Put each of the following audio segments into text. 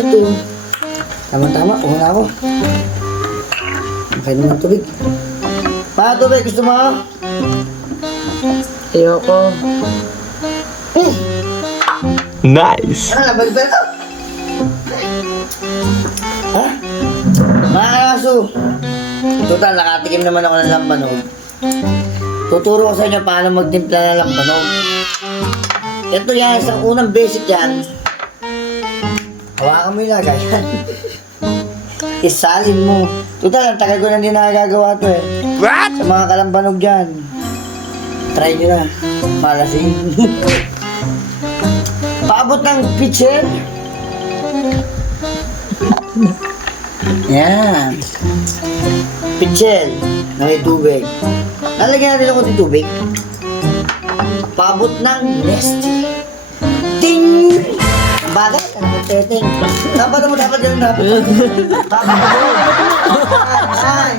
ito. Tama-tama, una ako. Makain naman tubig. Pa, tubig, gusto mo? Ayoko. Nice. ano, labag ba ito? Ha? Mga kalaso, total, nakatikim naman ako ng lambanog. Tuturo ko sa inyo paano magtimpla ng lambanog. Ito yan, isang unang basic yan. Hawakan mo yung lagay. Isalin mo. Total, ang tagal ko na din nakagagawa to eh. What? Sa mga kalambanog dyan. Try nyo na. Malasing. Paabot ng pitcher. Yan. Pitcher na may tubig. Lalagyan natin ako ng tubig. Paabot ng nesty. Ting! Ano yung teteng? Dapat mo dapat ganun dapat. Dapat mo. Ay.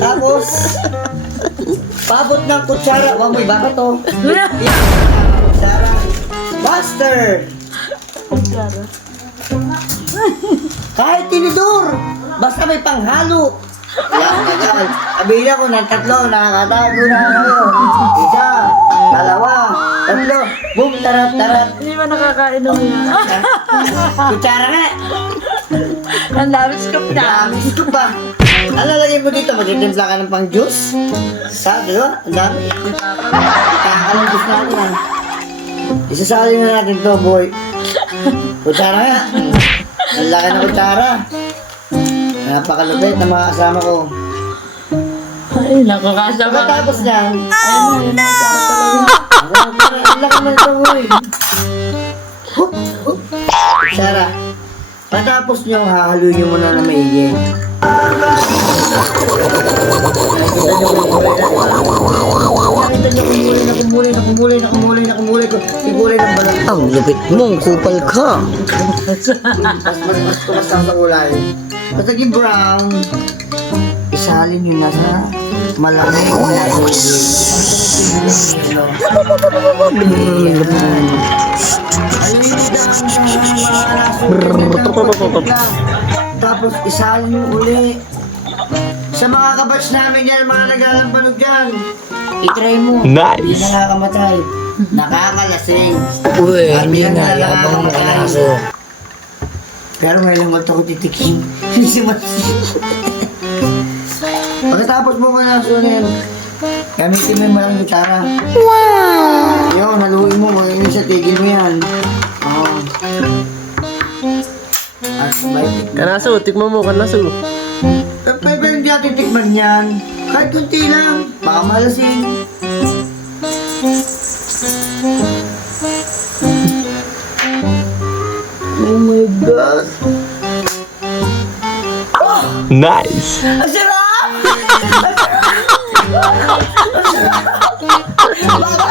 Tapos, paabot ng kutsara. Huwag mo iba to. Kutsara. Buster! Kahit tinidor! Basta may panghalo! Kabila ko ng tatlo, nakakatago na ako. Isa, dalawa, tatlo, boom, tarat, tarat. Hindi ba nakakainom yan? Kutsara nga! Ang dami scoop na. Dami ito pa. Ano lagay mo dito? Magtitimpla ka ng pang juice? Sa, dalawa? Ang dami. Ikaka ng juice natin ah. Isasali na natin to, boy. Kutsara nga. Ang laki ng kutsara. Napakalupit ng mga kasama ko. Ay, nakakasama. Pagkatapos yan, na, ang talaga. Ang laki mo nito, boy. Hup, hup. Kutsara. Patapos nyo, hahaluin nyo muna na maigi. Nakita nyo kumulay na kumulay na kumulay na kumulay na kumulay ko. Kumulay ng balat. Ang lupit mong kupal ka. Mas mas mas tumas lang sa kulay. Pag naging brown, isalin nyo na sa malamig na Tapos isalin mo uli. Sa mga kabatch namin yan, mga naglalambanog dyan, itry mo. Nice. Hindi nakakamatay. Nakakalasing. Uy, hindi yan na yabang mo kalaso. Pero may langot ako titikim. Pagkatapos mo ka na sunin, gamitin mo yung malang kutsara. Wow! Yun, haluin mo. Magayon siya, tigil mo yan. Oo. Tikman. Kanaso, tikman mo, kanaso. Pwede ba hindi natin tikman yan? Kahit kunti lang. Baka malasing. Oh my God. Nice. Ang sarap! Ang sarap! 哈哈哈哈哈！哈哈。